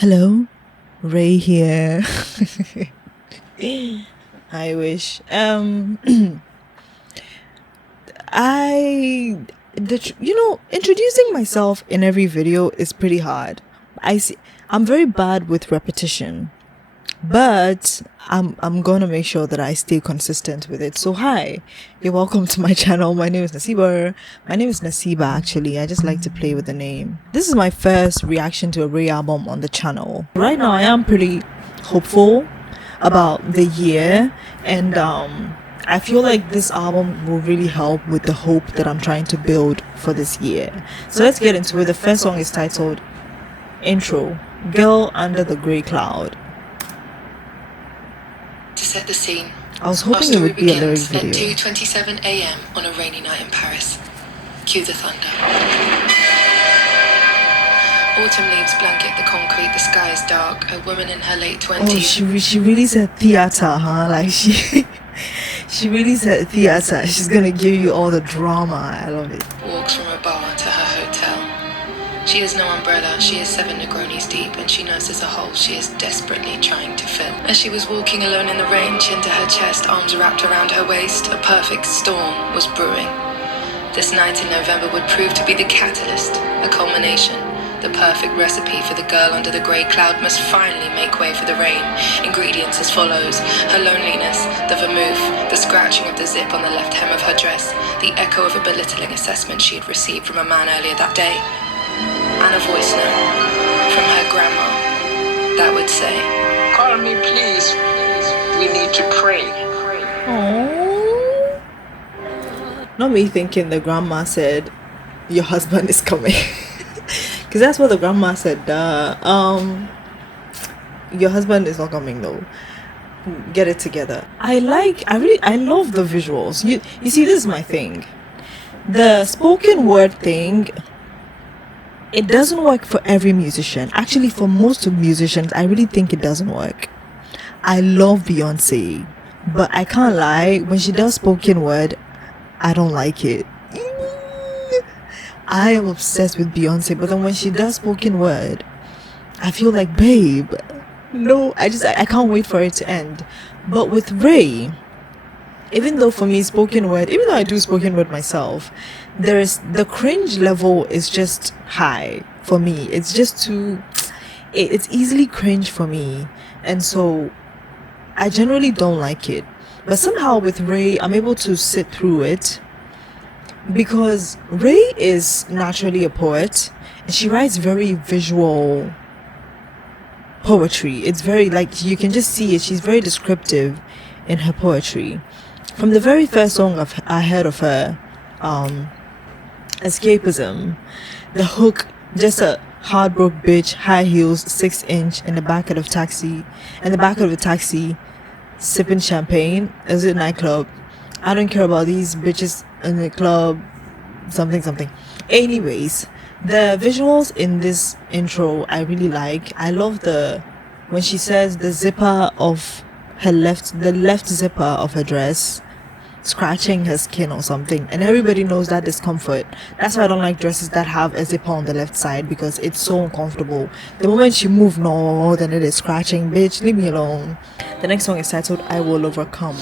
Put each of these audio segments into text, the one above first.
Hello, Ray here. I wish. Introducing myself in every video is pretty hard. I'm very bad with repetition, but I'm gonna make sure that I stay consistent with it. So hi, you're welcome to my channel. My name is Nasiba. My name is Nasiba actually. I just like to play with the name. This is my first reaction to a Raye album on the channel. Right now I am pretty hopeful about the year, and I feel like this album will really help with the hope that I'm trying to build for this year. So let's get into it. The first song is titled Intro, Girl Under the Grey Cloud. To set the scene, I was hoping it would be a lyric video. At 2:27 a.m. on a rainy night in Paris. Cue the thunder. Autumn leaves blanket the concrete, the sky is dark. A woman in her late 20s. Oh, she really said theater, huh? Like she really said theater. She's gonna give you all the drama. I love it. Walks from a bar to her hotel. She has no umbrella, she is 7 Negronis deep, and she knows there's a hole she is desperately trying to fill. As she was walking alone in the rain, chin to her chest, arms wrapped around her waist, a perfect storm was brewing. This night in November would prove to be the catalyst, a culmination. The perfect recipe for the girl under the grey cloud must finally make way for the rain. Ingredients as follows: her loneliness, the vermouth, the scratching of the zip on the left hem of her dress, the echo of a belittling assessment she had received from a man earlier that day, and a voice note from her grandma that would say, "Call me, please. We need to pray." Aww. Not me thinking the grandma said, "Your husband is coming." Because that's what the grandma said. Your husband is not coming though. Get it together. I love the visuals. You see, this is my thing. The spoken word thing, it doesn't work for every musician. Actually, for most of musicians, I really think it doesn't work. I love Beyonce, but I can't lie, when she does spoken word, I don't like it. I am obsessed with Beyonce, but then when she does spoken word, I feel like, babe, no, I can't wait for it to end. But with Raye, even though for me spoken word, even though I do spoken word myself, the cringe level is just high for me. It's just too, it's easily cringe for me, and so I generally don't like it. But somehow with Raye, I'm able to sit through it, because Raye is naturally a poet, and she writes very visual poetry. It's very, like, you can just see it. She's very descriptive in her poetry. From the very first song I heard of her, Escapism, the hook, just a hard-broke bitch, high heels, 6-inch, in the back of the taxi, sipping champagne. Is it nightclub? I don't care about these bitches in the club, something. Anyways, the visuals in this intro I really like. I love when she says the zipper of the left zipper of her dress scratching her skin or something, and everybody knows that discomfort. That's why I don't like dresses that have a zipper on the left side, because it's so uncomfortable. The moment she moves, no, then it is scratching. Bitch, leave me alone. The next song is titled I Will Overcome.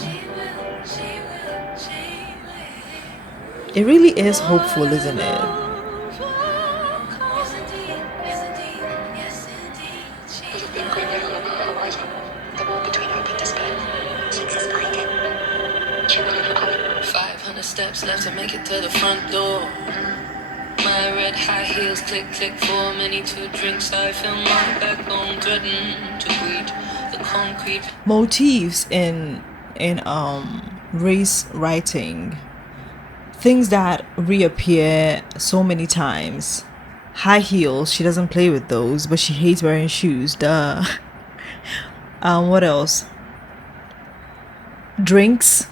It really is hopeful, isn't it? Steps left to make it to the front door. My red high heels click click for many 2 drinks. I feel my backbone threaten to greet the concrete. Motifs in Raye's writing, things that reappear so many times. High heels, she doesn't play with those, but she hates wearing shoes. Duh. What else? Drinks,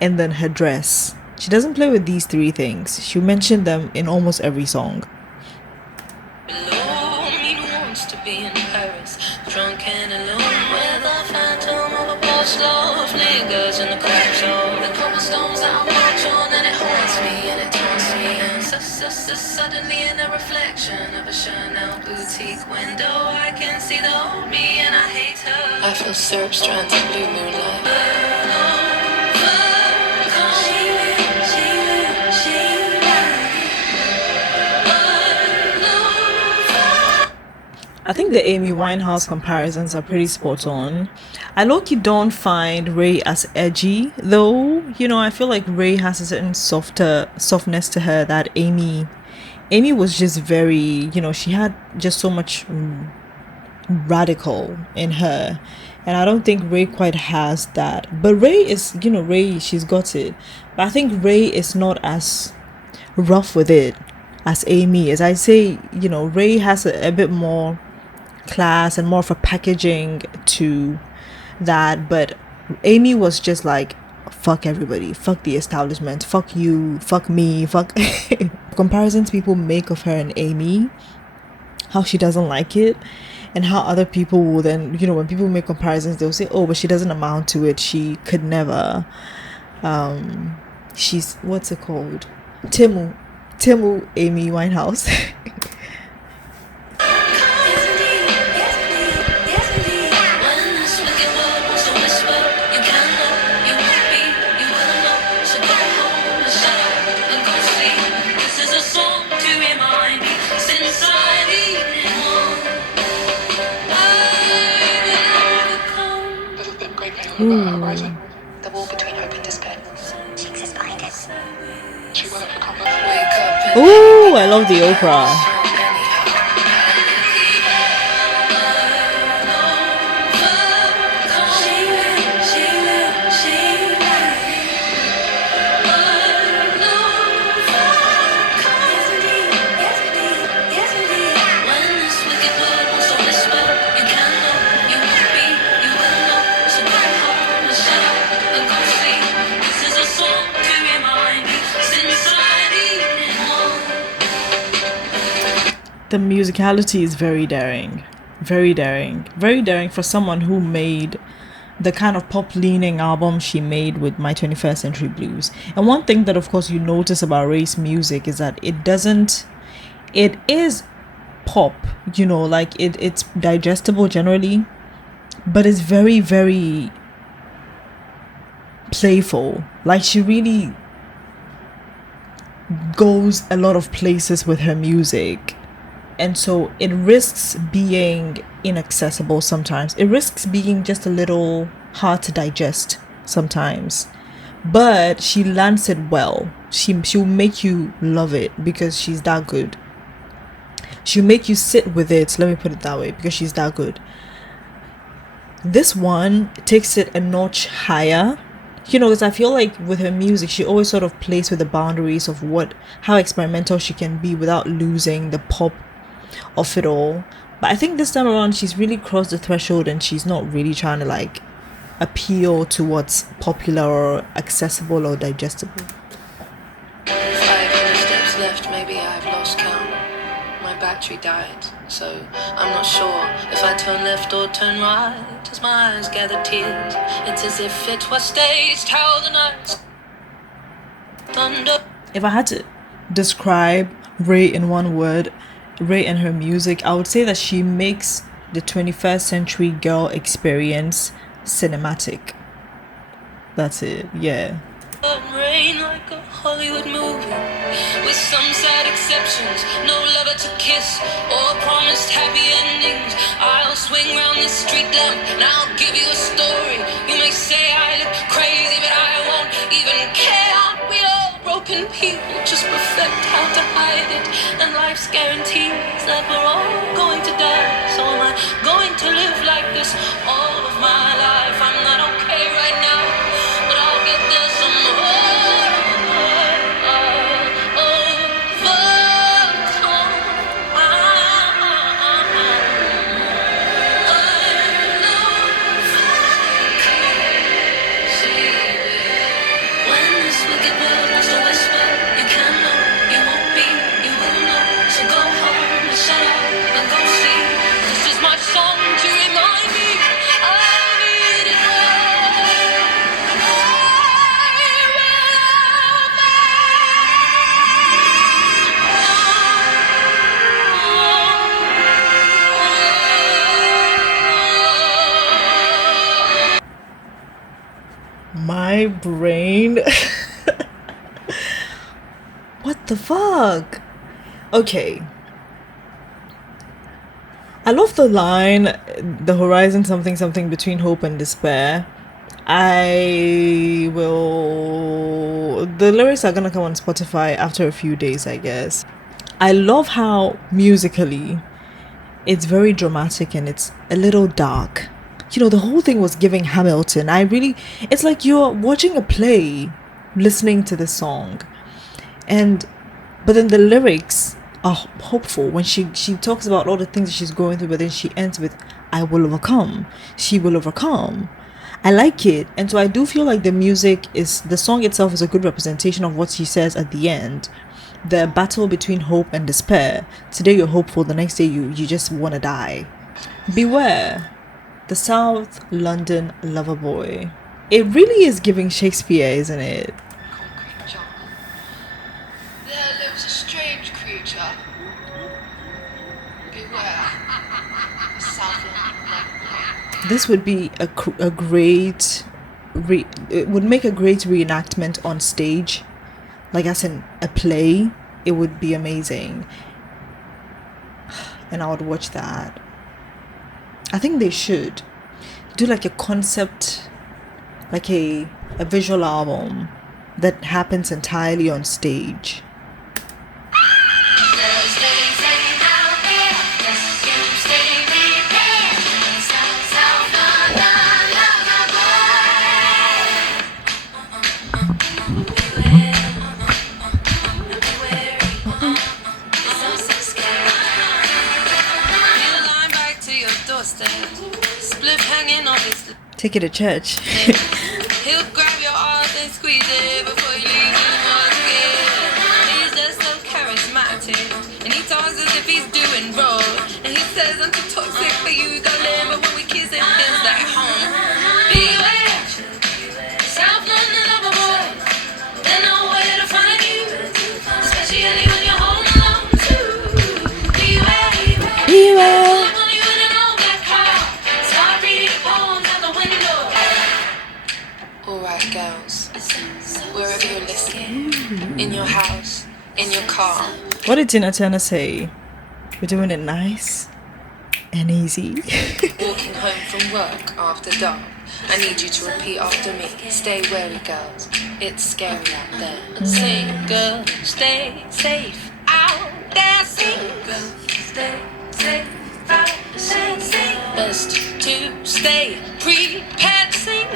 and then her dress. She doesn't play with these 3 things. She mentioned them in almost every song. Below me wants to be in Paris, drunk and alone, with a phantom of a post love niggas in the cracks of the cobblestones that I march on, and it haunts me and it taunts me, and suddenly in a reflection of a Chanel boutique window I can see see the old me and I hate her. I feel syrup strands of blue moonlight. I think the Amy Winehouse comparisons are pretty spot on. I low-key don't find Raye as edgy, though. You know, I feel like Raye has a certain softness to her that Amy was just very, you know, she had just so much radical in her, and I don't think Raye quite has that. But Raye is, you know, Raye, she's got it. But I think Raye is not as rough with it as Amy is. I say, you know, Raye has a bit more class and more of a packaging to that, but Amy was just like, fuck everybody, fuck the establishment, fuck you, fuck me, fuck comparisons people make of her and Amy, how she doesn't like it, and how other people will then, you know, when people make comparisons, they'll say, oh, but she doesn't amount to it, she could never, she's, what's it called, Timu Amy Winehouse. The wall between hope and despair. She exists behind us. She will overcome us. Wake up. Ooh, I love the opera. The musicality is very daring, very daring, very daring for someone who made the kind of pop leaning album she made with My 21st Century Blues. And one thing that of course you notice about Raye's music is that it is pop, you know, like it's digestible generally, but it's very, very playful. Like she really goes a lot of places with her music. And so it risks being inaccessible sometimes. It risks being just a little hard to digest sometimes. But she lands it well. She'll make you love it because she's that good. She'll make you sit with it, let me put it that way, because she's that good. This one takes it a notch higher. You know, because I feel like with her music, she always sort of plays with the boundaries of how experimental she can be without losing the pop of it all. But I think this time around she's really crossed the threshold and she's not really trying to like appeal to what's popular or accessible or digestible. 500 steps left, maybe I've lost count. My battery died, so I'm not sure if I turn left or turn right. As my eyes gather tears, it's as if it was staged. How the nights thunder. If I had to describe Raye in one word, Raye and her music, I would say that she makes the 21st century girl experience cinematic. That's it, yeah. Rain like a Hollywood movie, with some sad exceptions. No lover to kiss or promised happy endings. I'll swing round this street lamp and I'll give you a story. You may say I look crazy, but I won't even care. Aren't we all broken people, just perfect how to hide it? And life's guarantees that we're all going to die. So am I going to live like this all of my life? I'm not okay right now, but I'll get there somehow. My brain. What the fuck? Okay. I love the line, the horizon something something between hope and despair. The lyrics are gonna come on Spotify after a few days, I guess. I love how musically it's very dramatic and it's a little dark. You know, the whole thing was giving Hamilton. It's like you're watching a play listening to the song. But then the lyrics are hopeful when she talks about all the things that she's going through, but then she ends with, I will overcome. She will overcome. I like it. And so I do feel like the song itself is a good representation of what she says at the end. The battle between hope and despair. Today you're hopeful, the next day you just want to die. Beware, the South London lover boy. It really is giving Shakespeare, isn't it? There lives a strange creature. Beware. The South London lover boy. This would be a great it would make a great reenactment on stage, like as in a play. It would be amazing, and I would watch that. I think they should do like a concept, like a visual album that happens entirely on stage. Take it to church. He'll grab your arm and squeeze it before you leave him again. He's just so charismatic, and he talks as if he's doing wrong. And he says I'm too toxic for you, darling, but when we kiss it feels like home. Beware, South London lover boy. They know where to find you, especially when you're home alone too. Beware, Beware. Alright, girls, wherever you're listening, in your house, in your car. What did Tina Turner say? We're doing it nice and easy. Walking home from work after dark. I need you to repeat after me. Stay wary, girls. It's scary out there. Sing, girl, stay safe out there. Sing, girl, stay safe out there. Sing, best to stay prepared. Sing,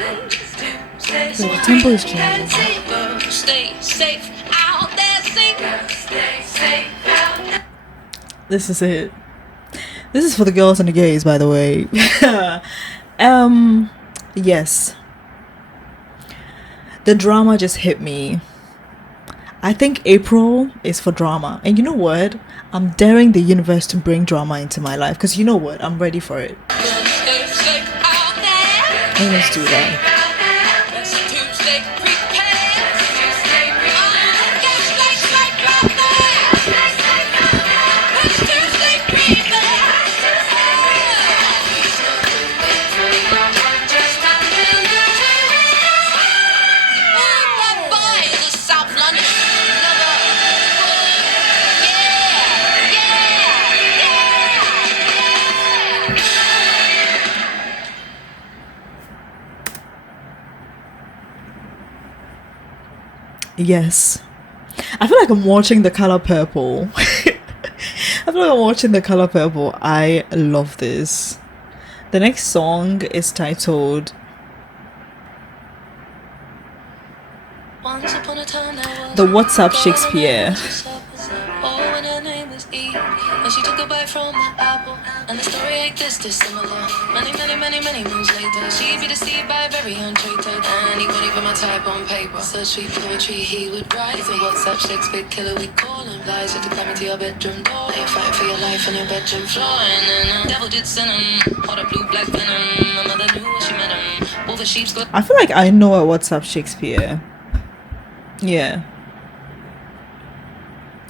The tempo is changing. stay safe out there. Sing, stay safe out there. This is it. This is for the girls and the gays, by the way. Yes. The drama just hit me. I think April is for drama. And you know what? I'm daring the universe to bring drama into my life. Because you know what? I'm ready for it. Stay safe out there. And let's do that. Yes. I feel like I'm watching The Color Purple. I feel like I'm watching The Color Purple. I love this. The next song is titled The What's Up Shakespeare. And she took a bite from the apple, and the story ain't this dissimilar. Many moons later, she'd be deceived by a very own traitor. And he wouldn't even my type on paper. So sweet poetry he would write. He's a what's up Shakespeare killer, we call him. Lies just to climb into your bedroom door. You're fighting for your life on your bedroom floor. And then the devil did send him all the blue black venom. My mother knew when she met him. All the sheep's got. I feel like I know a What's Up Shakespeare. Yeah.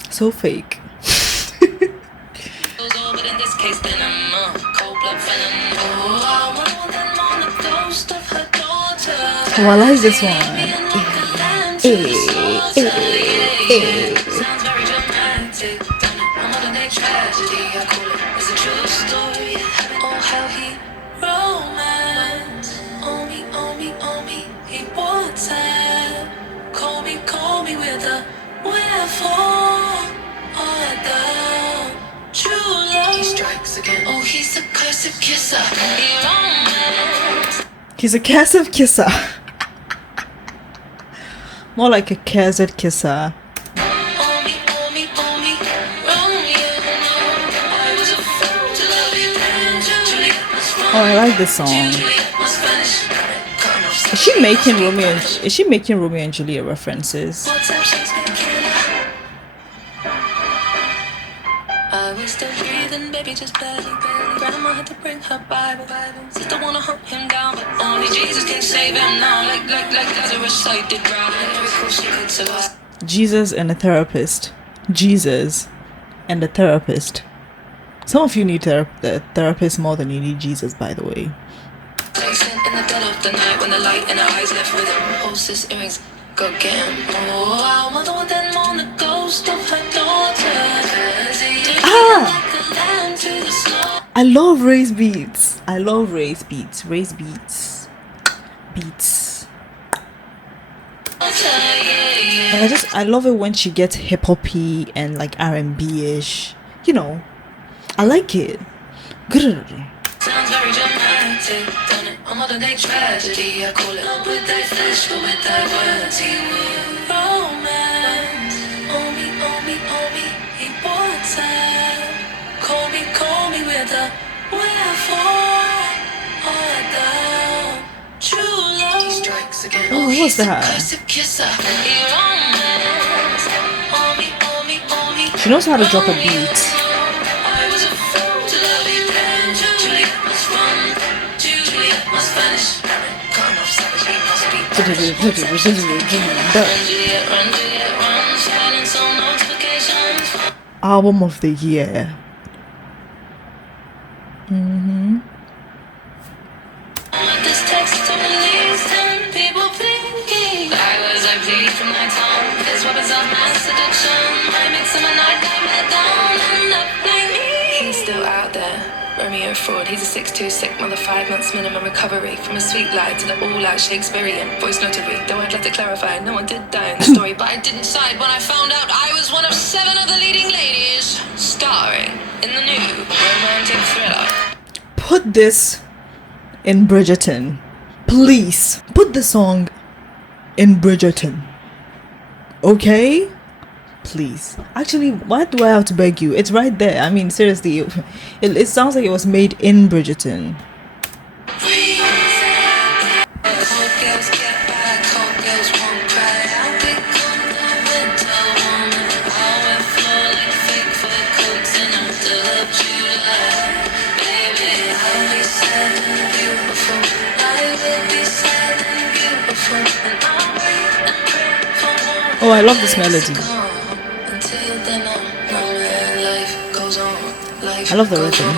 So fake. But in this case, venom, cold blood venom. Oh, I want them on the ghost of her daughter. Oh, I like this one. Sounds very dramatic, don't it? A modern day tragedy, I call it. It's a true story. Oh, how he romance. On me, he wants it. Call me with a wherefore. Oh, the true love. He strikes again. Oh, he's a cursed kisser. He romance. He's a cursed kisser. More like a cursed kisser. Oh, I like this song. Is she making Romeo and Juliet references? I was still breathing, baby, just barely. Grandma had to bring her Bible. Sister wanna hunt him down, but only Jesus can save him now. Like Lazarus, I did right. She could survive. Jesus and a therapist. Jesus and a therapist. Some of you need the therapist more than you need Jesus, by the way. In the dead of the night, when the light in her eyes left with him, hostess earrings, go get him. Oh, our mother would then mourn the ghost of her daughter. I love Ray's beats. I love Ray's beats. Ray's beats. Beats. And I love it when she gets hip hoppy and like R&B-ish. You know, I like it. Good. Sounds very dramatic, don't it? A modern day tragedy, I call it. Not with thy flesh, but with thy words, he would romance. On me, he wants it. Call me with a wherefore. Oh, the true love. He strikes again. Oh, what's that? Cursed kisser. He romance. On me. She knows how to drop a beat. I was a fool to love you, then Juliet must run. Juliet must vanish. Cut off savage, he must be punished. Run, Juliet, run. Silence all notifications. Album of the year. This text to release 10 people, please. I plead from my tongue. His weapons of mass seduction. I mix him a night, I down and up like me. He's still out there. Romeo fraud. He's a 6'2", sick mother, 5 months minimum recovery from a sweet lie to the all-out Shakespearean voice notary. Though I'd like to clarify, no one did die in the story, but I didn't side when I found out I was one of 7 of the leading ladies starring in the new romantic thriller. Put this in Bridgerton. Please put the song in Bridgerton. Okay? Please. Actually, why do I have to beg you? It's right there. I mean, seriously, it sounds like it was made in Bridgerton. Oh, I love this melody. I love the rhythm.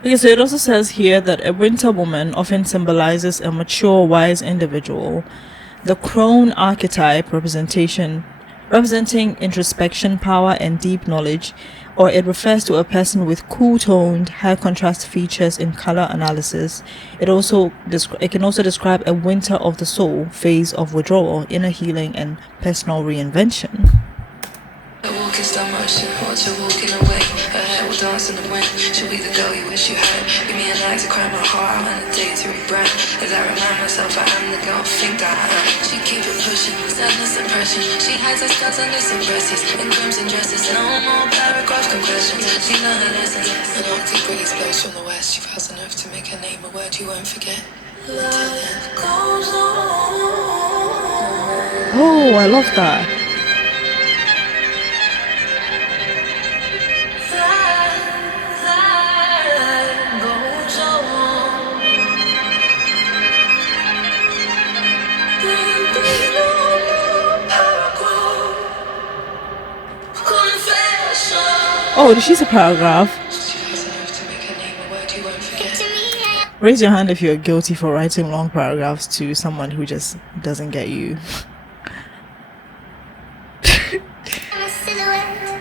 Okay, so it also says here that a winter woman often symbolizes a mature, wise individual. The crone archetype representing introspection, power, and deep knowledge, or it refers to a person with cool-toned, high-contrast features in color analysis. It can also describe a winter of the soul phase of withdrawal, inner healing, and personal reinvention. Walk in slow motion, watch her walking away. Her hair will dance in the wind. She'll be the girl you wish you had. Give me a night to cry my heart out and a day to rebrand. As I remind myself I am the girl I think I am. She keep it pushing, sadness impression. She hides her scars under some dresses. In crimson dresses, no more paragraph confessions. She learned her lessons. An Arctic breeze blows from the west. She feels an enough to make her name a word you won't forget. Life goes on. Oh, I love that. Life goes on. There'll be no more paragraph. Confession. Oh, she's a paragraph. Just enough to make her name a word you won't forget. Raise your hand if you're guilty for writing long paragraphs to someone who just doesn't get you. I'm a silhouette.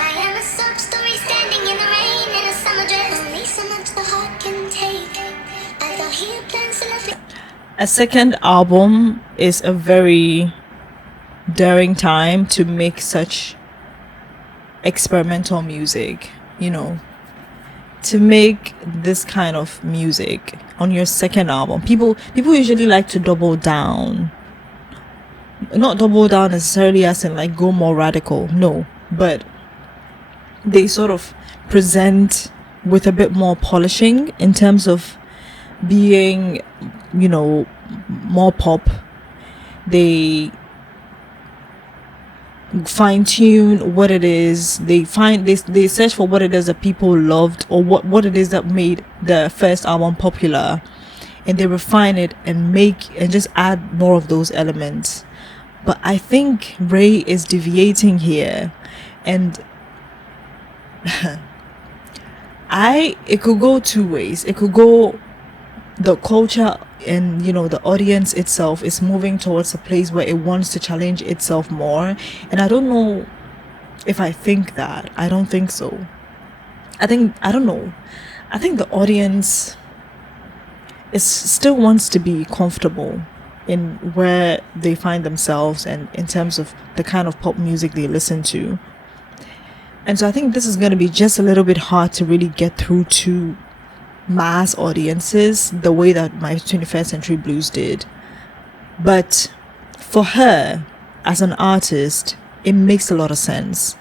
I am a sob story standing in the rain in a summer dress. Only so much the heart can take. I got here plans to love me. A second album is a very daring time to make such experimental music, you know, to make this kind of music on your second album. People usually like to double down. Not double down necessarily as in like go more radical, no, but they sort of present with a bit more polishing in terms of being, you know, more pop. They fine tune what it is. They search for what it is that people loved, or what it is that made the first album popular, and they refine it and just add more of those elements. But I think Raye is deviating here, and it could go two ways. It could go, the culture and, you know, the audience itself is moving towards a place where it wants to challenge itself more, and I don't know if I think that. I don't think so. I don't know. I think the audience still wants to be comfortable in where they find themselves and in terms of the kind of pop music they listen to. And so I think this is going to be just a little bit hard to really get through to mass audiences the way that my 21st Century Blues did. But for her as an artist, it makes a lot of sense.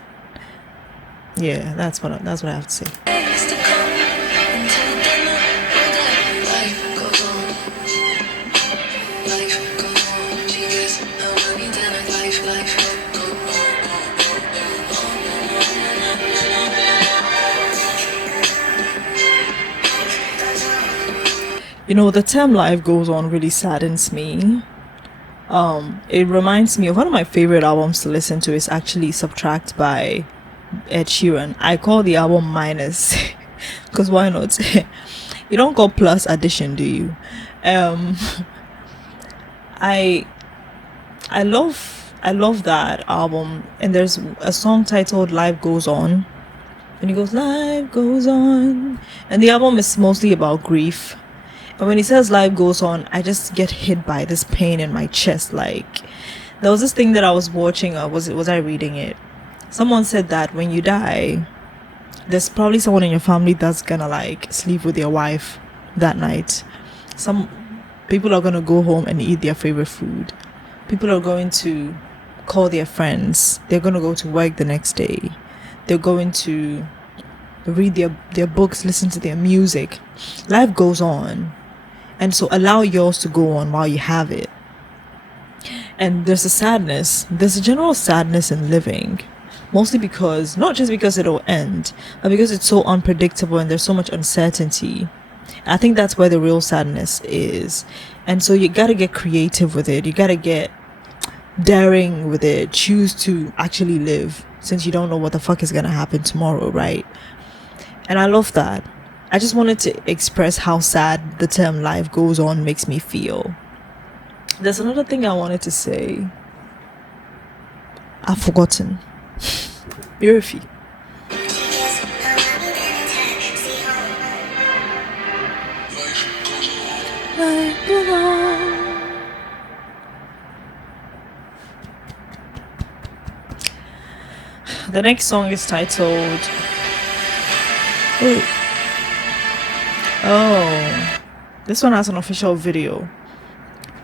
Yeah, that's what I have to say. Days to come until dinner, all day. Life goes on. Life goes on. She gets no money, dinner. Life goes on. You know, the term life goes on really saddens me. It reminds me of one of my favorite albums to listen to is actually Subtract by Ed Sheeran. I call the album Minus because why not? You don't call plus addition, do you? I love that album, and there's a song titled Life Goes On, and he goes, life goes on, and the album is mostly about grief. And when he says life goes on, I just get hit by this pain in my chest. Like, there was this thing that I was watching, was I reading it? Someone said that when you die, there's probably someone in your family that's gonna like sleep with your wife that night. Some people are gonna go home and eat their favorite food. People are going to call their friends. They're gonna go to work the next day. They're going to read their books, listen to their music. Life goes on. And so allow yours to go on while you have it. And there's a general sadness in living, mostly because, not just because it'll end, but because it's so unpredictable and there's so much uncertainty. I think that's where the real sadness is. And so you gotta get creative with it. You gotta get daring with it. Choose to actually live, since you don't know what the fuck is gonna happen tomorrow, right? And I love that. I just wanted to express how sad the term life goes on makes me feel. There's another thing I wanted to say. I've forgotten. Beautiful. Life goes on. The next song is titled... Oh, this one has an official video.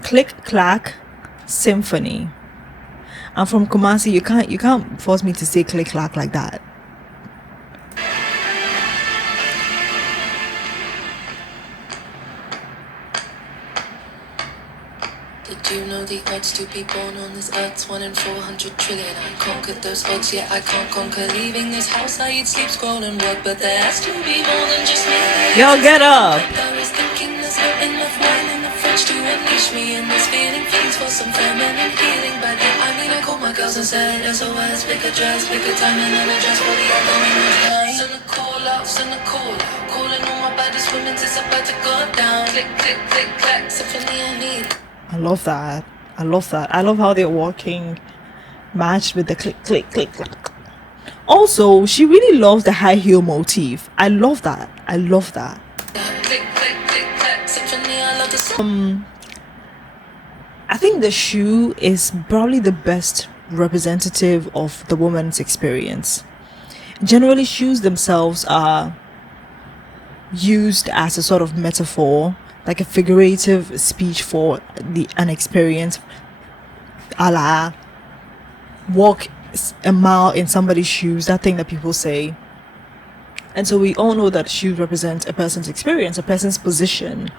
Clack Symphony. I'm from Kumasi. You can't force me to say Clack like that. Do you know the odds to be born on this earth's 1 in 400 trillion? I conquered those odds, yet I can't conquer leaving this house. I eat, sleep, scroll and work, but there has to be more than just me. Yo, get up. I was thinking there's not enough wine in the fridge to unleash me in this feeling. Feelings for some feminine healing. By then, I mean, I called my girls and said SOS, pick a dress, pick a time and then a dress for the outgoing night. Send a call out, send a call out. Calling all my baddest women, it's about to go down. Click, click, click, clack, symphony I need. I love that. I love that. I love how they're walking matched with the click, click, click, click. Also, she really loves the high heel motif. I love that. I love that. Click, click, click, clack, symphony, I love the song. I think the shoe is probably the best representative of the woman's experience. Generally, shoes themselves are used as a sort of metaphor, like a figurative speech for an experience, a la walk a mile in somebody's shoes, that thing that people say. And so we all know that shoes represent a person's experience, a person's position.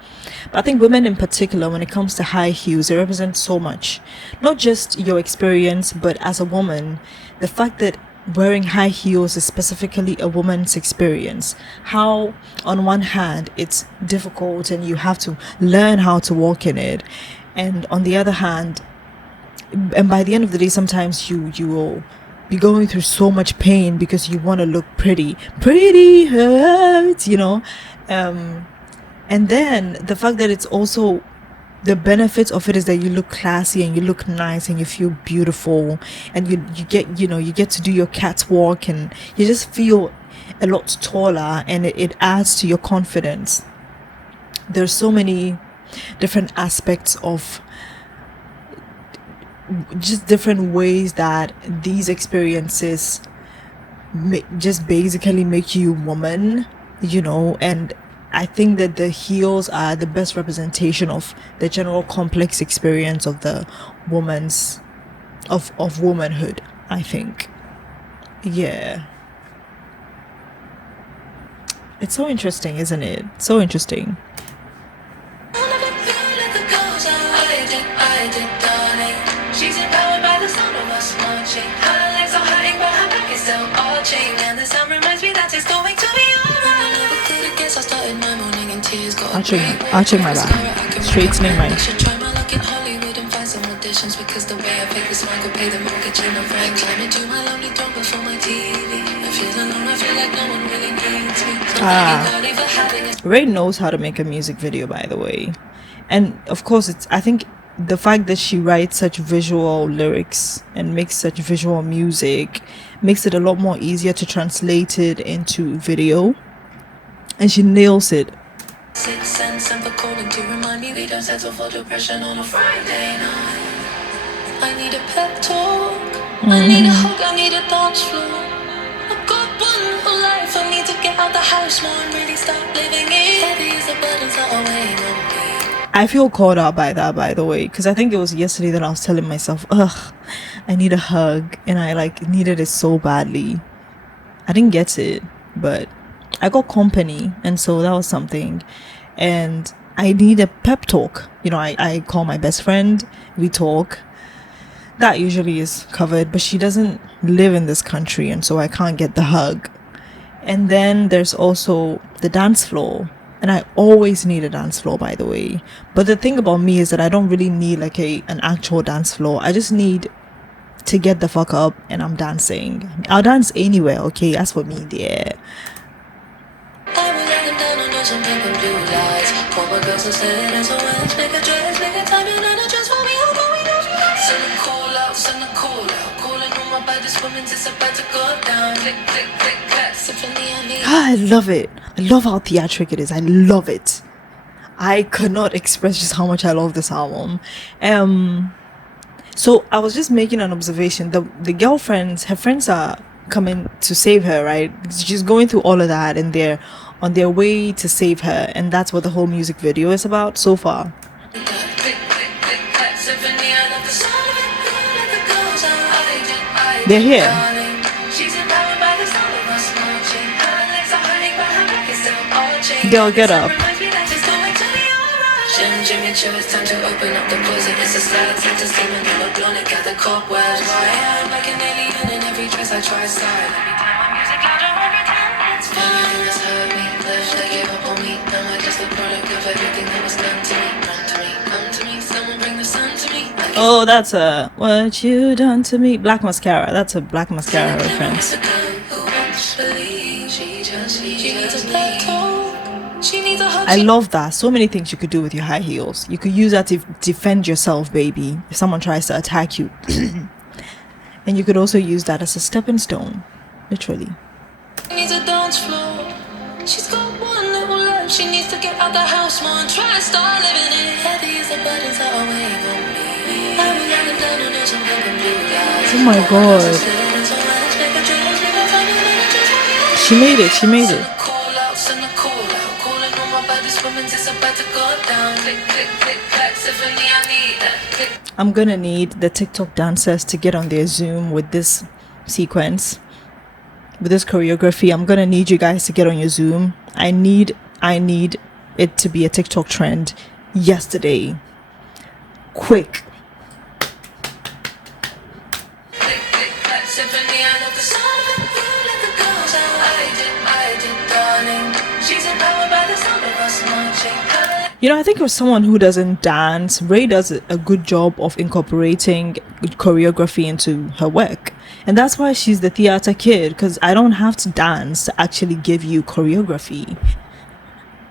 But I think women in particular, when it comes to high heels, they represent so much. Not just your experience, but as a woman, the fact that wearing high heels is specifically a woman's experience. How, on one hand, it's difficult and you have to learn how to walk in it. And on the other hand, and by the end of the day, sometimes you will be going through so much pain because you want to look pretty. Pretty hurts, you know. And then the fact that it's also, the benefits of it is that you look classy and you look nice and you feel beautiful, and you get to do your catwalk and you just feel a lot taller, and it adds to your confidence. There's so many different aspects of just different ways that these experiences just basically make you woman, you know. And I think that the heels are the best representation of the general complex experience of the woman's of womanhood, I think. Yeah, it's so interesting, isn't it? So interesting. She's empowered by the sound of us marching. Her legs are hurting, but her back is still arching. And the sound reminds me that it's going to be alright. I never could have guessed I started my morning in tears. Arching my back, straightening my. I should try my luck in Hollywood and find some auditions, because the way I pick this mic will pay the mortgage and the rent. Climbing to my lonely throne before my TV. I feel alone, I feel like no one really needs me. Raye knows how to make a music video, by the way. And of course, I think the fact that she writes such visual lyrics and makes such visual music makes it a lot more easier to translate it into video, and she nails it. 6 cents and for calling to remind me we don't settle for depression on a Friday night. I need a pep talk, I need a hug, I need a dance floor. I've got one whole life, I need to get out the house more and really start living it. Heavy is the burdens that are weighing on me. I feel caught out by that, by the way, because I think it was yesterday that I was telling myself, I need a hug, and I needed it so badly. I didn't get it, but I got company, and so that was something. And I need a pep talk. You know, I call my best friend, we talk. That usually is covered, but she doesn't live in this country, and so I can't get the hug. And then there's also the dance floor. And I always need a dance floor, by the way. But the thing about me is that I don't really need an actual dance floor. I just need to get the fuck up and I'm dancing. I'll dance anywhere, okay? That's for me, yeah. I will lay them down under some pink and blue lights. Call my girls and say SOS, make a dress, make a time and then a dress for me. Oh, going out. Send a call out, send a call out. Calling all my baddest women, it's about to go down. Click, click, click, clack, symphony I need. I love it. I love how theatric it is. I love it. I could not express just how much I love this album. So I was just making an observation. The girlfriends, her friends are coming to save her, right? She's going through all of that and they're on their way to save her, and that's what the whole music video is about so far. They're here. Girl, get up. Jimmy Choo, it's time to open up the closet. It's a sad sense of semen, and I've blown it, got the cobwebs. Why I am like an alien in every dress I try style. Every time my music louder, every time it's fine. Everything that's hurt me, left, they gave up on me. Now I'm just the product of everything that was done to me. Run to me, come to me, someone bring the sun to me. Oh, that's a what you done to me. Black Mascara. That's a Black Mascara reference. I love that. So many things you could do with your high heels. You could use that to defend yourself, baby, if someone tries to attack you. And you could also use that as a stepping stone, literally. Needs a dance floor. She's got one little left. She needs to get out the house more and try and start living it. Heavy as the burdens that are weighing on me. I would like to learn to do some pink and blue lights. Oh my god. She made it. She made it. I'm gonna need the TikTok dancers to get on their Zoom with this sequence, with this choreography. I'm gonna need you guys to get on your Zoom. I need it to be a TikTok trend yesterday. Quick. You know, I think for someone who doesn't dance, Raye does a good job of incorporating choreography into her work. And that's why she's the theater kid, because I don't have to dance to actually give you choreography,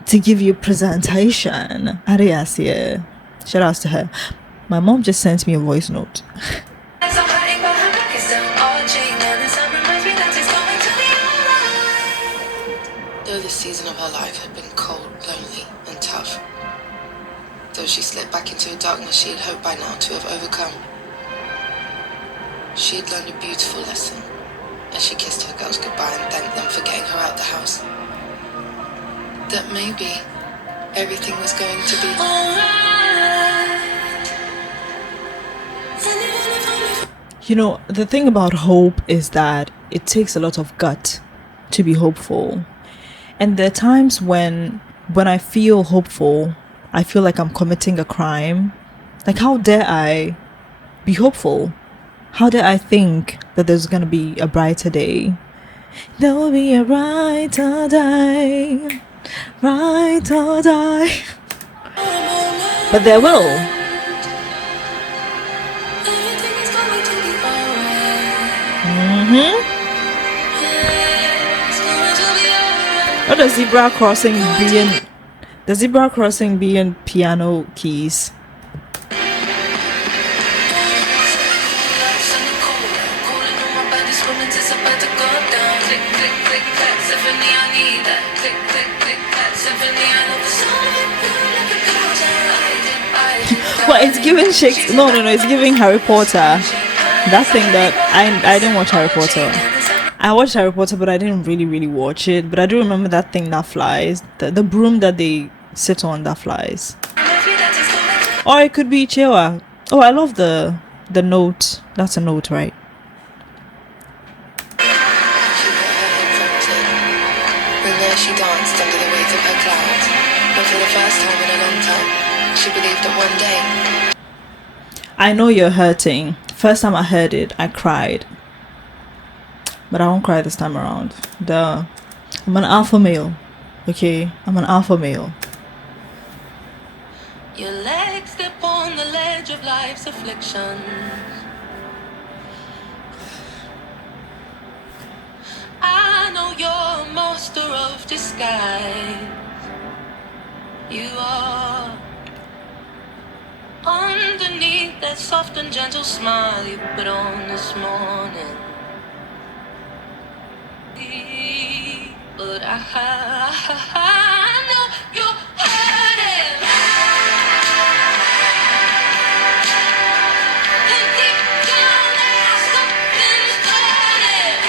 to give you presentation. Arias, yeah. Shout outs to her. My mom just sent me a voice note. Though this season of her life had been cold, lonely, and tough, though she slipped back into a darkness she had hoped by now to have overcome, she had learned a beautiful lesson as she kissed her girls goodbye and thanked them for getting her out the house. That maybe everything was going to be alright. You know, the thing about hope is that it takes a lot of gut to be hopeful. And there are times when I feel hopeful, I feel like I'm committing a crime. Like, how dare I be hopeful? How dare I think that there's going to be a brighter day? There will be a brighter day, brighter day. But there will. What does zebra crossing be in? The zebra crossing be in piano keys? Well, it's giving Shakespeare. No, it's giving Harry Potter. That thing that I didn't watch Harry Potter. I watched Harry Potter, but I didn't really watch it. But I do remember that thing that flies, the broom that they sit on that flies. Or it could be Chewa. Oh, I love the note. That's a note, right? And there she danced under the weight of her clouds. And for the first time in a long time, she believed that one day. I know you're hurting. First time I heard it, I cried. But I won't cry this time around. Duh. I'm an alpha male. Okay? I'm an alpha male. Your legs step on the ledge of life's afflictions. I know you're a master of disguise. You are. Underneath that soft and gentle smile you put on this morning. But I know you're hurting. And deep down there's something's burning.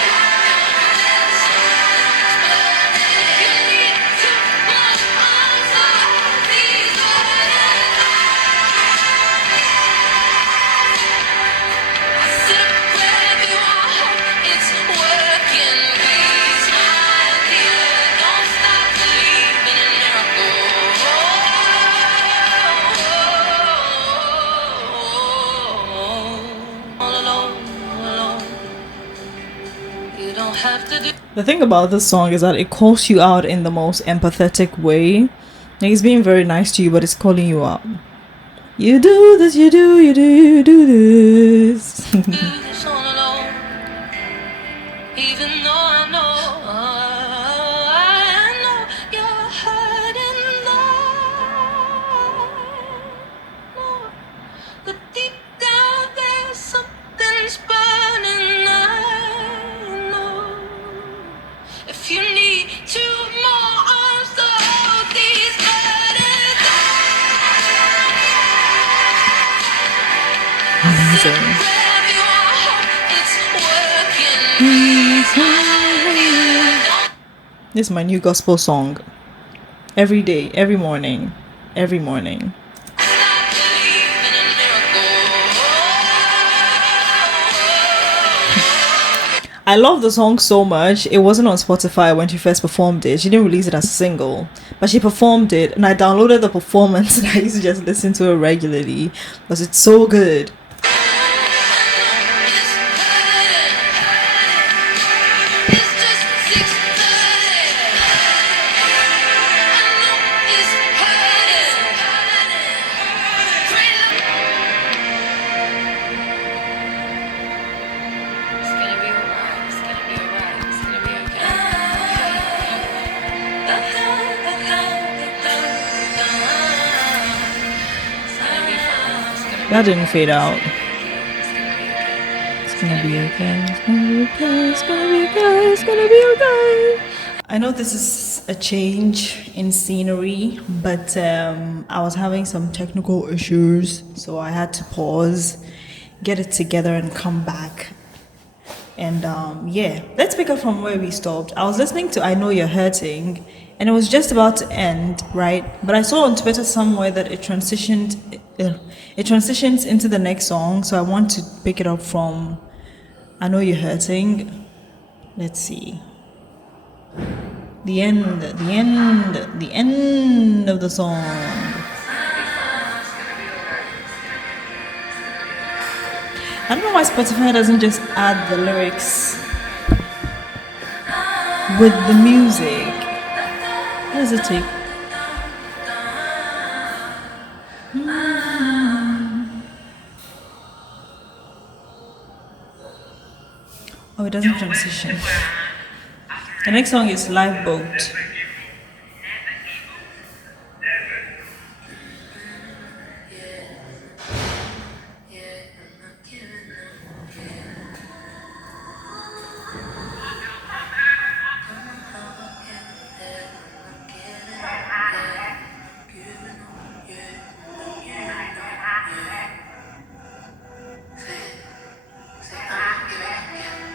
You need to run onto these burdens. I sit up wherever you are, hope it's working. Please, my dear, don't stop believing. The thing about this song is that it calls you out in the most empathetic way. Like it's being very nice to you, but it's calling you out. You do this, you do this. This all alone. Even though I know you're hurting, Lord. But deep down there's something's burning. I know. If you need 2 more arms to hold these burdens, Amazing. grab you, I hope it's working. This is my new gospel song. Every day, every morning, every morning. Stop believing in miracles. I love the song so much. It wasn't on Spotify when she first performed it. She didn't release it as a single, but she performed it, and I downloaded the performance and I used to just listen to it regularly because it's so good. That didn't fade out. It's gonna be okay. It's gonna be okay. It's gonna be okay. It's gonna be okay. I know this is a change in scenery, but I was having some technical issues, so I had to pause, get it together, and come back. And yeah, let's pick up from where we stopped. I was listening to I Know You're Hurting, and it was just about to end, right? But I saw on Twitter somewhere that it transitions into the next song, so I want to pick it up from I Know You're Hurting. Let's see. The end of the song. I don't know why Spotify doesn't just add the lyrics with the music. What does it take? Oh, it doesn't transition. The next song is Lifeboat.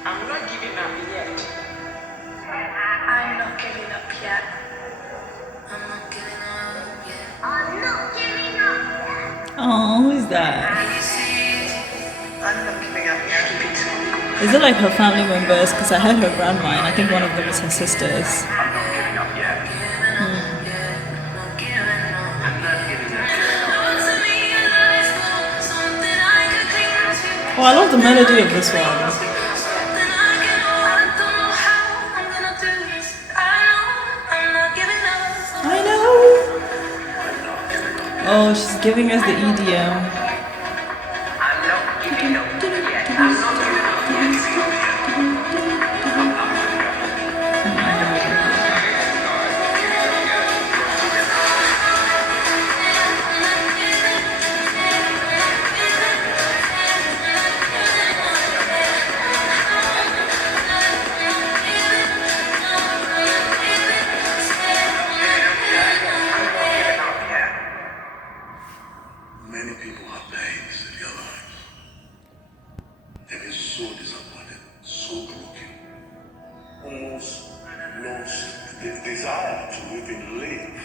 I'm not giving up yet. I'm not giving up yet. I'm not giving up yet. I'm not giving up. Oh, who's that? I'm not giving up yet. Is it like her family members? Because I heard her grandma, and I think one of them is her sisters. I'm not giving up yet. I'm not giving up yet. Oh, I love the melody of this one. I know. Oh, she's giving us the EDM. I'm not giving up yet. I'm not giving up yet. Many people have pains in their lives. They've been so disappointed, so broken, almost lost the desire to even live.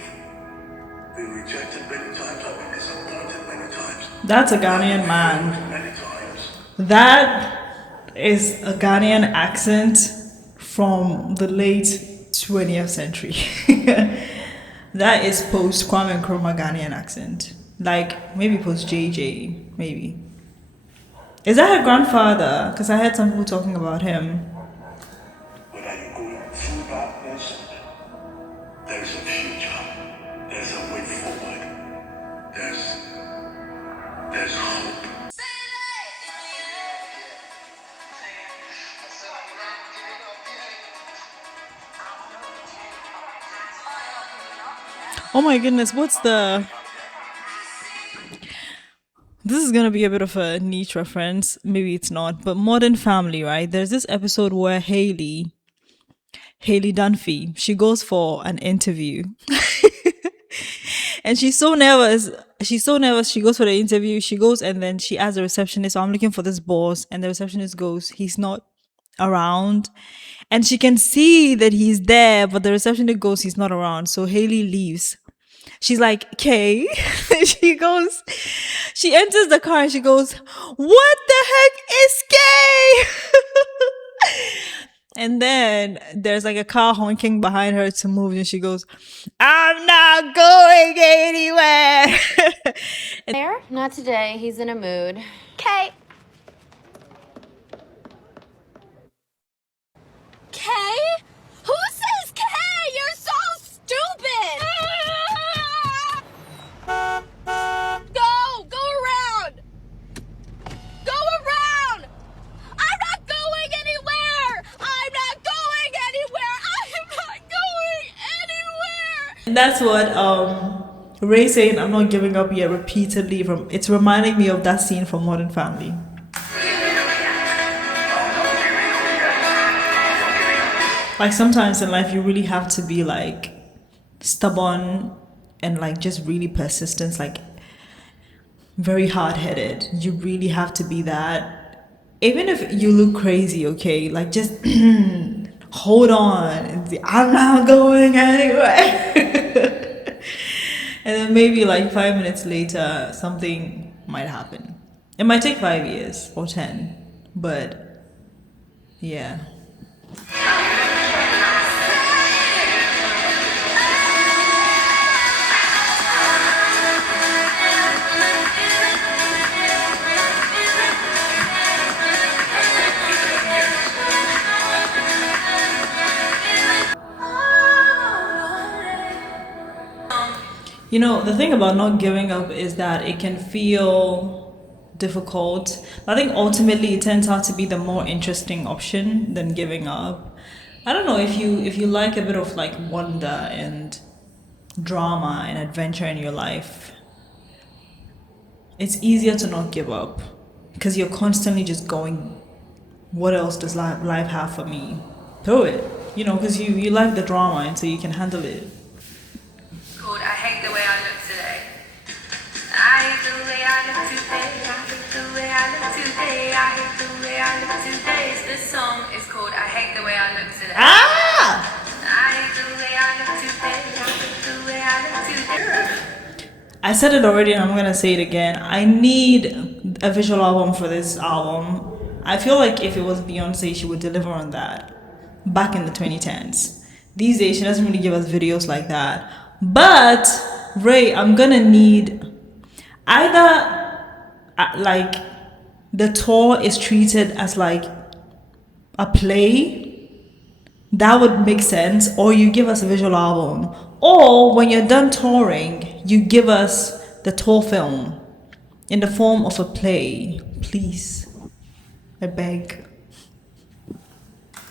Been rejected many times, have been disappointed many times, That's a Ghanaian man. many times. That is a Ghanaian accent from the late 20th century. That is post Kwame Nkrumah Ghanaian accent. Like maybe post JJ, maybe. Is that her grandfather? Because I heard some people talking about him. What are you going there's a future. There's a way forward. There's hope. Oh my goodness, what's the... This is gonna be a bit of a niche reference. Maybe it's not, but Modern Family, right? There's this episode where Haley Dunphy, she goes for an interview. And she's so nervous. She's so nervous. She goes for the interview. She goes and then she asks the receptionist, so I'm looking for this boss. And the receptionist goes, he's not around. And she can see that he's there, but the receptionist goes, he's not around. So Haley leaves. She's like, Kay. She enters the car and she goes, what the heck is Kay? And then there's like a car honking behind her to move, and she goes, I'm not going anywhere. There? Not today. He's in a mood. Kay. Kay? Who says Kay? You're so stupid! Go around! Go around! I'm not going anywhere! I'm not going anywhere! I'm not going anywhere! And that's what Raye saying, I'm not giving up yet, repeatedly. It's reminding me of that scene from Modern Family. Like sometimes in life you really have to be like stubborn and like just really persistent, like very hard-headed. You really have to be that. Even if you look crazy, okay, like just hold on. I'm not going anywhere. And then maybe like 5 minutes later, something might happen. It might take 5 years or 10, but yeah. You know, the thing about not giving up is that it can feel difficult. I think ultimately it turns out to be the more interesting option than giving up. I don't know if you like a bit of like wonder and drama and adventure in your life. It's easier to not give up because you're constantly just going, what else does life have for me? Throw it, you know, because you like the drama and so you can handle it. Called I Hate the Way I Look Today. I hate the way I look today. I hate the way I look today. I hate the way I look today. This song is called I Hate the Way I Look Today. Ah! I hate the way I look today. I hate the way I look today. I said it already and I'm gonna say it again. I need a visual album for this album. I feel like if it was Beyonce, she would deliver on that back in the 2010s. These days, she doesn't really give us videos like that. But Raye, I'm gonna need either like the tour is treated as like a play, that would make sense, or you give us a visual album, or when you're done touring, you give us the tour film in the form of a play, please. I beg.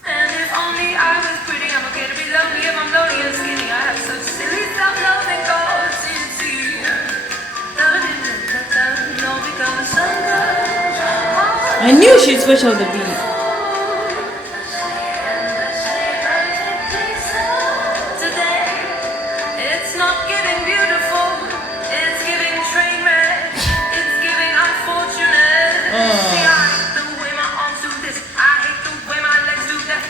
And if only I was pretty, I'm okay to be lonely if I'm lonely and skinny. I have such silly self-love and goals easy. No, because I knew she'd switch out the beat. today, it's not giving beautiful, it's giving train wreck, it's giving unfortunate. See, I hate the way my arms do this, I hate the way my legs do that.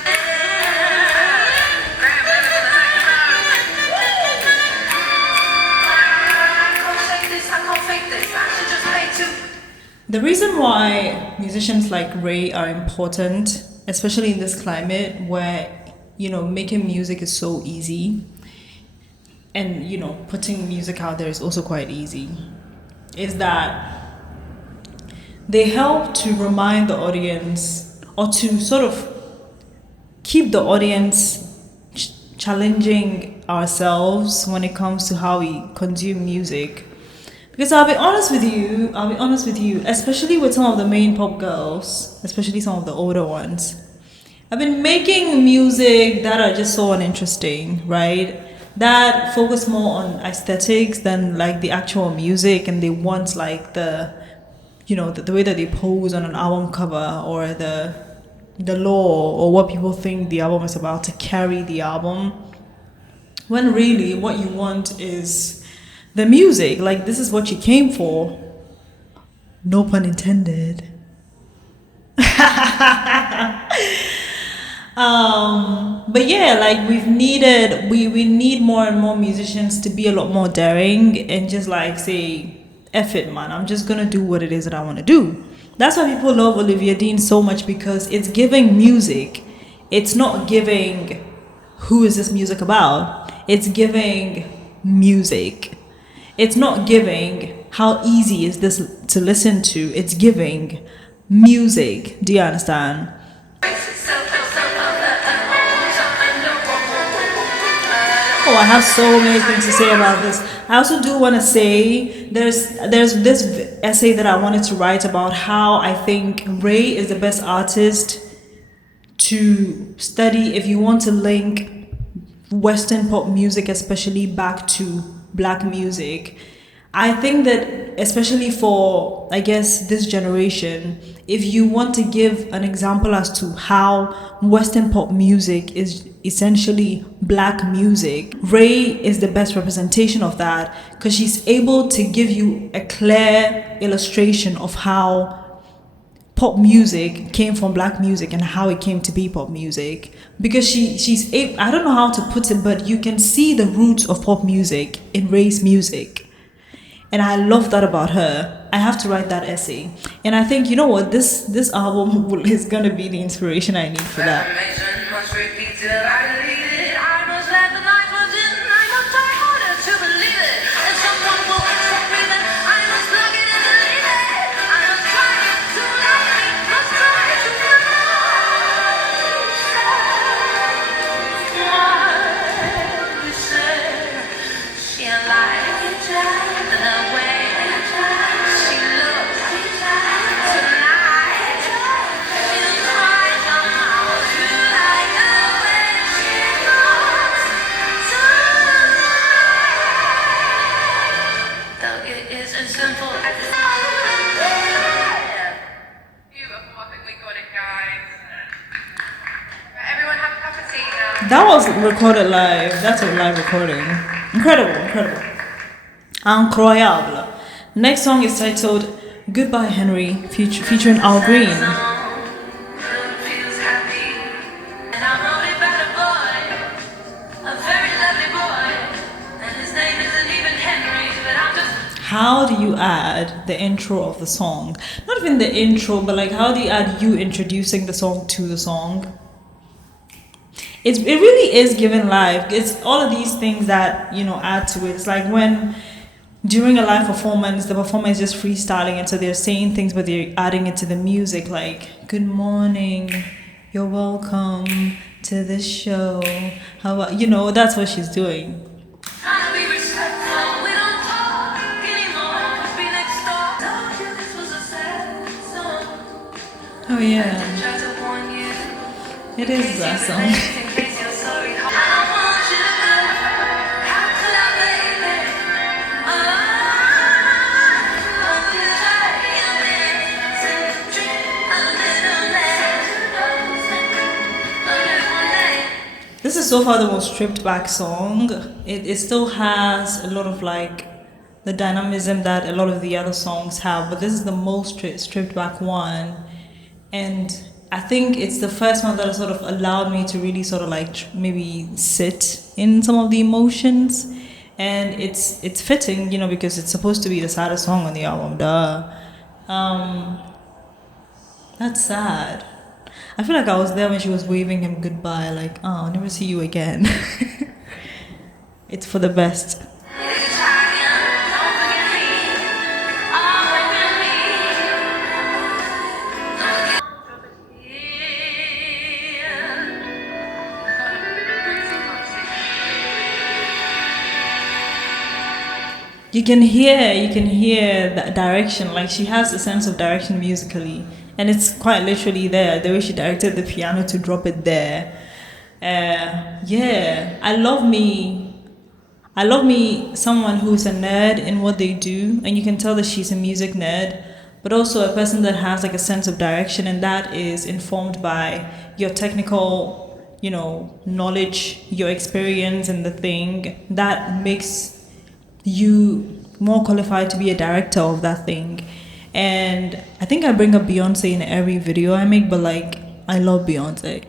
Grab baby for the next round. I can't shake this, I can't fake this, I should just pay too. The reason why musicians like Raye are important, especially in this climate where, you know, making music is so easy and, you know, putting music out there is also quite easy, is that they help to remind the audience or to sort of keep the audience challenging ourselves when it comes to how we consume music. Because I'll be honest with you, especially with some of the main pop girls, especially some of the older ones. I've been making music that are just so uninteresting, right? That focus more on aesthetics than like the actual music, and they want like the way that they pose on an album cover, or the lore, or what people think the album is about to carry the album. When really what you want is the music. Like, this is what you came for. No pun intended. But yeah, like we need more and more musicians to be a lot more daring and just like say, F it, man, I'm just gonna do what it is that I want to do. That's why people love Olivia Dean so much, because it's giving music. It's not giving who is this music about. It's giving music. It's not giving how easy is this to listen to. It's giving music. Do you understand? Oh, I have so many things to say about this. I also do want to say there's this essay that I wanted to write about how I think Raye is the best artist to study if you want to link Western pop music, especially back to black music. I think that especially for, I guess, this generation, if you want to give an example as to how Western pop music is essentially black music, Raye is the best representation of that, because she's able to give you a clear illustration of how pop music came from black music and how it came to be pop music. Because she's able, I don't know how to put it, but you can see the roots of pop music in Raye's music. And I love that about her. I have to write that essay. And I think, you know what, this album is gonna be the inspiration I need for that. That was recorded live. That's a live recording. Incredible. Incroyable. Next song is titled Goodbye Henry, featuring Al Green. How do you add the intro of the song? Not even the intro, but like how do you add you introducing the song to the song? It really is given live. It's all of these things that, add to it. It's like when during a live performance, the performer is just freestyling, and so they're saying things, but they're adding it to the music, like, good morning, you're welcome to this show. How about, that's what she's doing. Oh yeah. It is that song. This is so far the most stripped back song. It still has a lot of like the dynamism that a lot of the other songs have, but this is the most stripped back one. And I think it's the first one that sort of allowed me to really sort of like maybe sit in some of the emotions. And it's fitting, because it's supposed to be the saddest song on the album, duh. That's sad. I feel like I was there when she was waving him goodbye, like, oh, I'll never see you again. It's for the best. you can hear that direction. Like she has a sense of direction musically, and it's quite literally there. The way she directed the piano to drop it there. Yeah, I love me someone who's a nerd in what they do, and you can tell that she's a music nerd, but also a person that has like a sense of direction, and that is informed by your technical, knowledge, your experience in the thing. That makes you more qualified to be a director of that thing. And I think I bring up Beyonce in every video I make, but like I love Beyonce.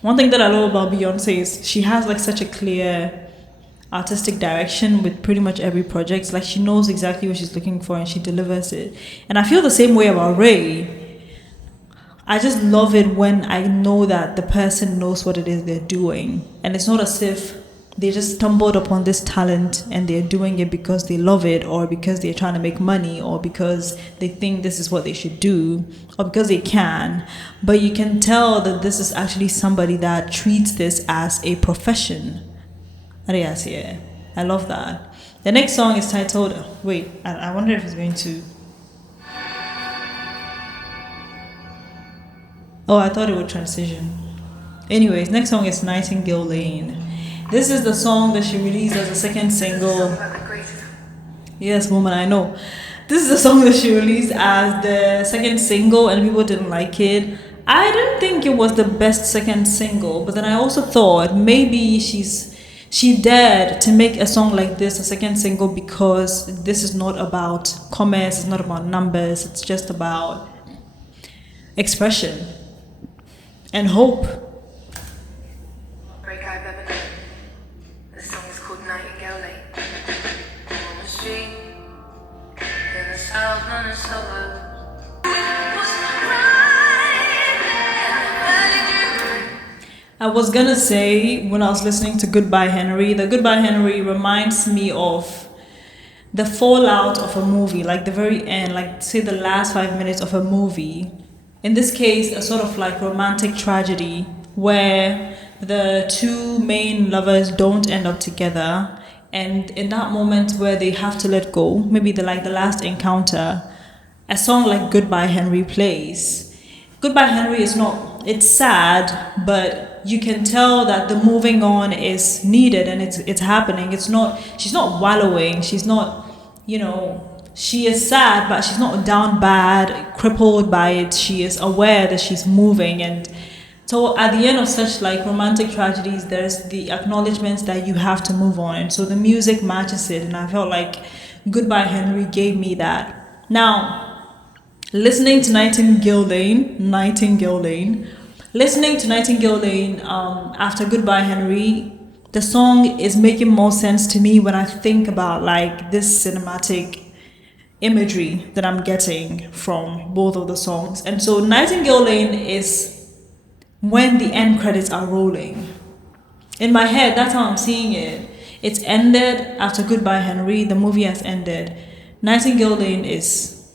One thing that I love about Beyonce is she has like such a clear artistic direction with pretty much every project. Like she knows exactly what she's looking for and she delivers it. And I feel the same way about Raye. I just love it when I know that the person knows what it is they're doing. And it's not as if they just stumbled upon this talent and they're doing it because they love it or because they're trying to make money or because they think this is what they should do or because they can. But you can tell that this is actually somebody that treats this as a profession. Yes, yeah. I love that. The next song is titled, wait, I wonder if it's going to. Oh, I thought it would transition. Anyways, next song is Nightingale Lane. This is the song that she released as a second single. Yes, woman, I know. This is the song that she released as the second single and people didn't like it. I didn't think it was the best second single, but then I also thought maybe she dared to make a song like this a second single because this is not about commerce, it's not about numbers, it's just about expression and hope. Break I've ever known. The song is called Nightingale Lane. On the street, in the South London suburb. I was gonna say when I was listening to Goodbye Henry, the Goodbye Henry reminds me of the fallout of a movie, like the very end, like say the last 5 minutes of a movie. In this case, a sort of like romantic tragedy where the two main lovers don't end up together, and in that moment where they have to let go, maybe the last encounter, a song like Goodbye Henry plays. Goodbye Henry is not, it's sad, but you can tell that the moving on is needed and it's happening. It's not, she's not wallowing, she's not, she is sad, but she's not down bad, crippled by it. She is aware that she's moving. And so at the end of such like romantic tragedies, there's the acknowledgement that you have to move on. And so the music matches it. And I felt like Goodbye Henry gave me that. Now, listening to Nightingale Lane, after Goodbye Henry, the song is making more sense to me when I think about like this cinematic imagery that I'm getting from both of the songs. And so Nightingale Lane is when the end credits are rolling. In my head, that's how I'm seeing it. It's ended after Goodbye Henry, the movie has ended. Nightingale Lane is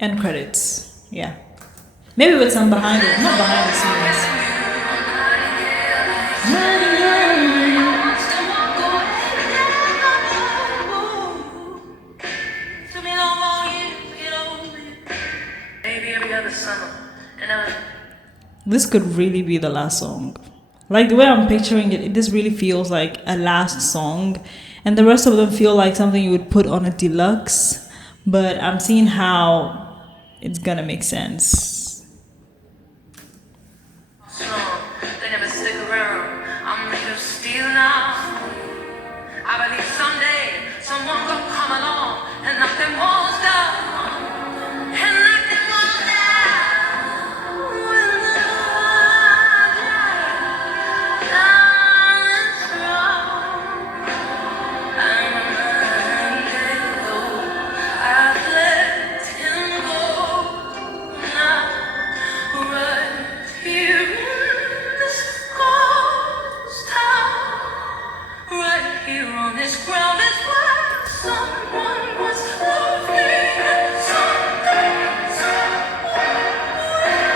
end credits. Yeah. Maybe with some behind it, not behind the scenes. This could really be the last song. Like the way I'm picturing it, this really feels like a last song. And the rest of them feel like something you would put on a deluxe. But I'm seeing how it's gonna make sense. They never stick around. I'm made of steel now. I believe someday someone will come along and knock them walls down. And knock them walls down. When the down is strong. I'm a man, I've let him go now. Right here in this ghost town, right here on this ground is where someone was lonely and someday someone will.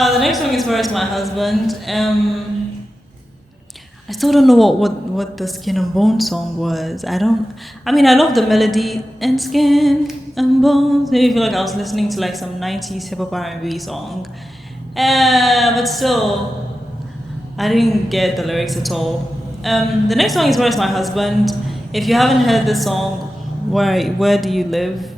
The next song is Where's My Husband. I still don't know what the Skin and Bones song was. I mean, I love the melody and Skin and Bones. Maybe I feel like I was listening to like some 90s hip hop R&B song. But still, I didn't get the lyrics at all. The next song is Where's My Husband. If you haven't heard this song, where do you live?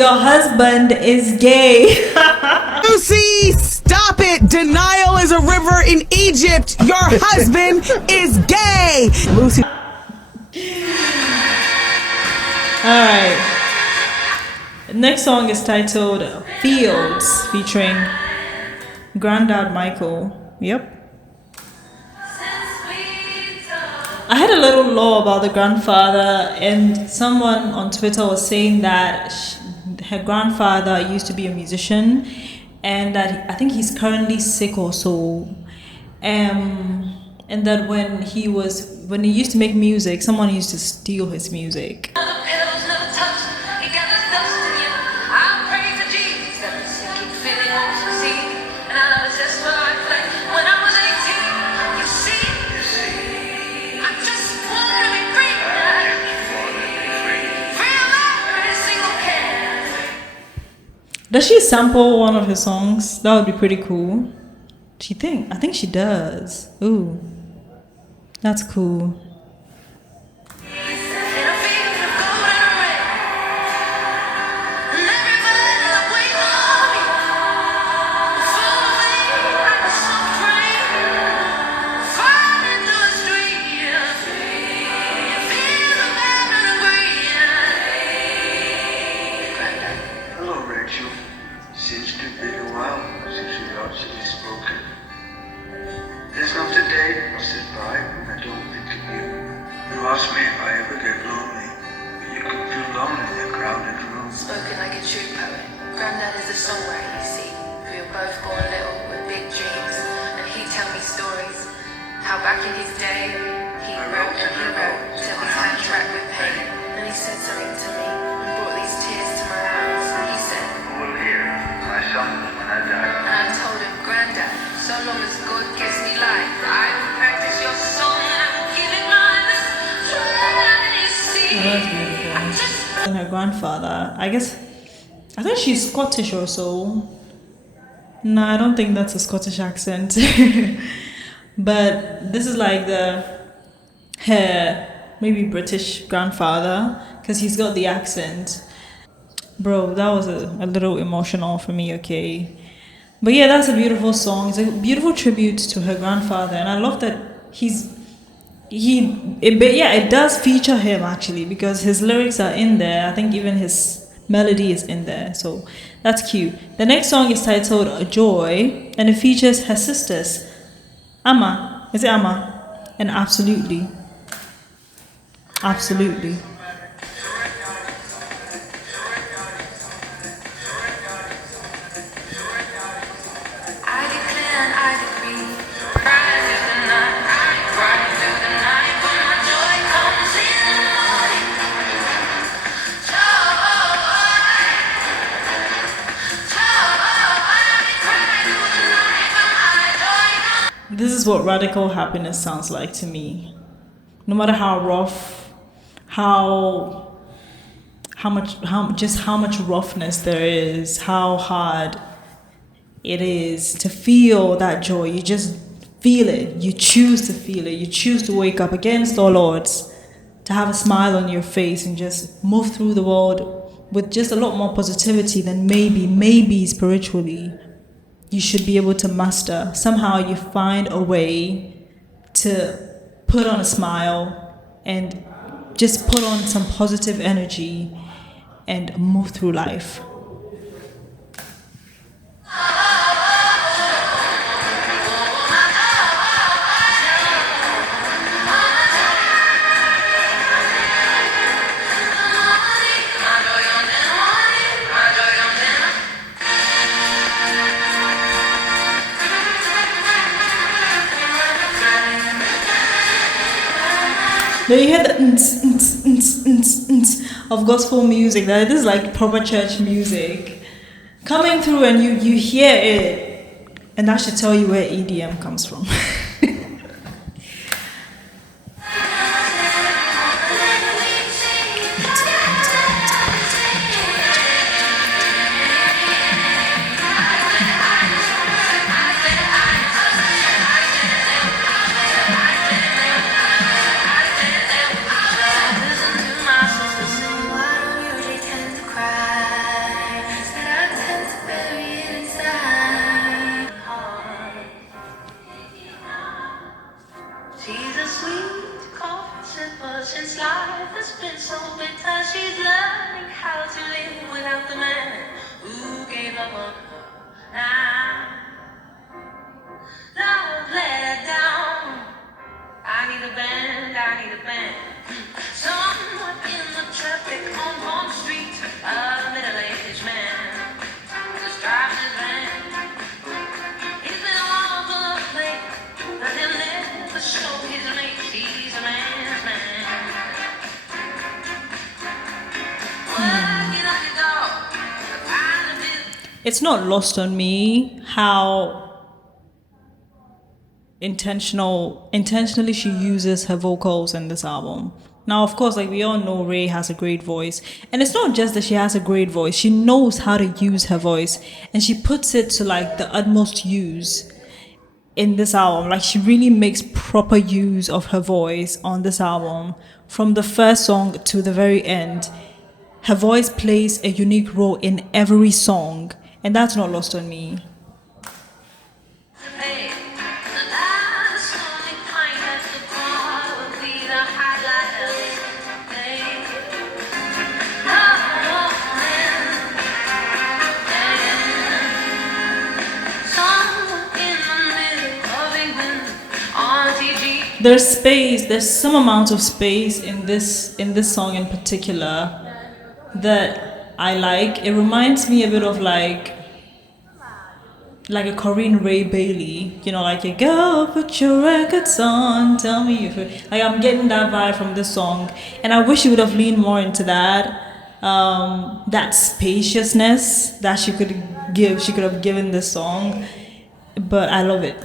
Your husband is gay. Lucy, stop it! Denial is a river in Egypt. Your husband is gay. Lucy. Alright. Next song is titled Fields, featuring Grandad Michael. Yep. I had a little law about the grandfather, and someone on Twitter was saying that her grandfather used to be a musician, and that I think he's currently sick or so. And that when he used to make music, someone used to steal his music. Does she sample one of his songs? That would be pretty cool. I think she does. Ooh, that's cool. And her grandfather, I think she's Scottish or so. No, I don't think that's a Scottish accent. But this is like her maybe British grandfather, because he's got the accent. Bro, that was a little emotional for me, okay? But yeah, that's a beautiful song. It's a beautiful tribute to her grandfather, and I love that it does feature him actually, because his lyrics are in there. I think even his melody is in there, so that's cute. The next song is titled Joy, and it features her sisters, Amma. Is it Amma? And Absolutely. Absolutely. This is what radical happiness sounds like to me. No matter how rough, how how much roughness there is, how hard it is to feel that joy. You just feel it. You choose to feel it. You choose to wake up against all odds, to have a smile on your face and just move through the world with just a lot more positivity than maybe spiritually you should be able to muster. Somehow you find a way to put on a smile and just put on some positive energy and move through life. Now you hear the of gospel music. That this is like proper church music coming through, and you hear it, and that should tell you where EDM comes from. She's a sweet coffee sipper since life has been so bitter. She's learning how to live without the man who gave up on her. Now, don't let her down. I need a band, I need a band. Someone in the traffic on Palm Street, a middle-aged man just drives his van. He's been all over the place, but he'll never show his mates he's a man's man. Well, you know you go, find a bit. It's not lost on me how intentionally she uses her vocals in this album. Now, of course, like we all know, Raye has a great voice, and it's not just that she has a great voice. She knows how to use her voice, and she puts it to like the utmost use in this album. Like she really makes proper use of her voice on this album, from the first song to the very end. Her voice plays a unique role in every song, and that's not lost on me. Hey, the last only pint at the bar would be the highlight of this day. Oh, someone in the middle of England on TV. There's some amount of space in this song in particular that I like. It reminds me a bit of like a Corinne Ray Bailey, you know, like you go put your records on, tell me if it, like I'm getting that vibe from this song, and I wish she would have leaned more into that spaciousness that she could have given this song, but I love it.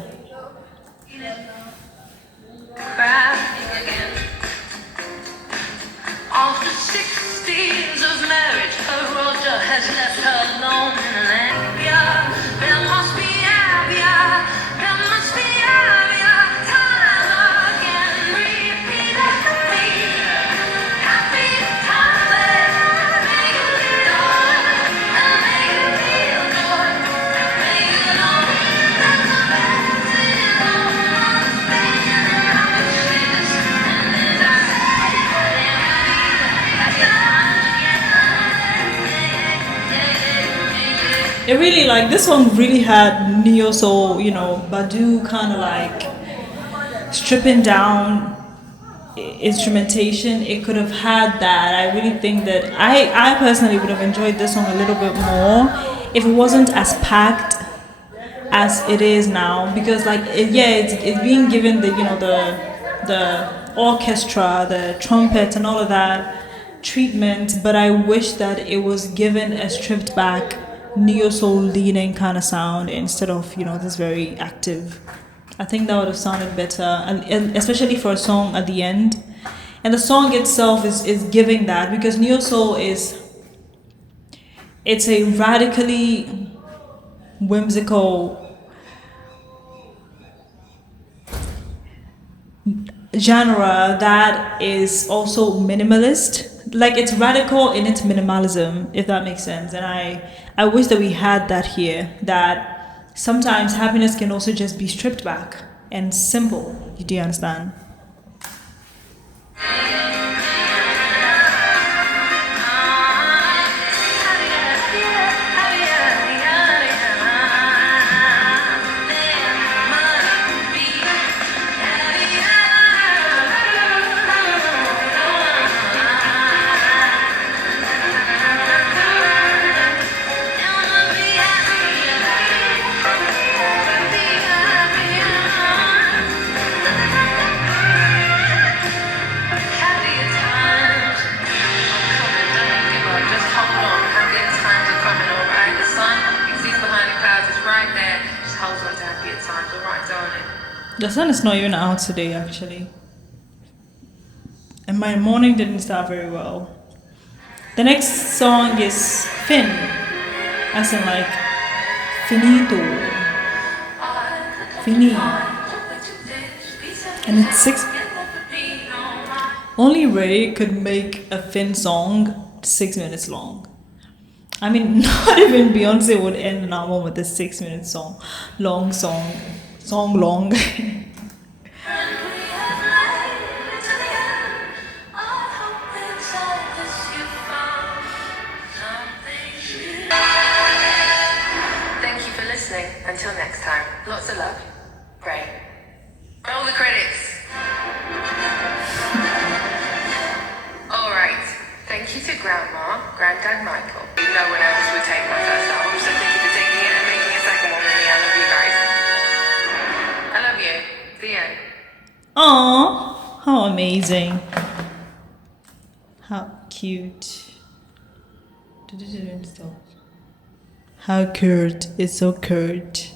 After 6 years of marriage, her Roger has left her alone in the land. There must be happier, there must be happier. Time again, repeat after me. Happy times that make you feel and make you feel good. Make you know that the best is almost there. I wish this and then It really, like, this song really had neo soul, you know, Badu kind of like stripping down instrumentation. It could have had that. I really think that I personally would have enjoyed this song a little bit more if it wasn't as packed as it is now, because like it's being given the, you know, the orchestra, the trumpet and all of that treatment, but I wish that it was given a stripped back neo soul leaning kind of sound instead of, you know, this very active. I think that would have sounded better, and especially for a song at the end. And the song itself is giving that, because neo soul is it's a radically whimsical genre that is also minimalist. Like it's radical in its minimalism, if that makes sense. And I wish that we had that here, that sometimes happiness can also just be stripped back and simple. Do you understand? The sun is not even out today, actually. And my morning didn't start very well. The next song is Fin, as in like finito, fini. And it's 6. Only Raye could make a Fin song 6 minutes long. I mean, not even Beyonce would end an album with a 6 minute song, long. Thank you for listening. Until next time, lots of love. Raye. Roll the credits. All right. Thank you to Grandma, Granddad Michael. No one else would take my first album, so thank you for taking it and making a second one with me. I love you guys. I love you. The end. Aww, how amazing. How cute. How cute. It's so cute.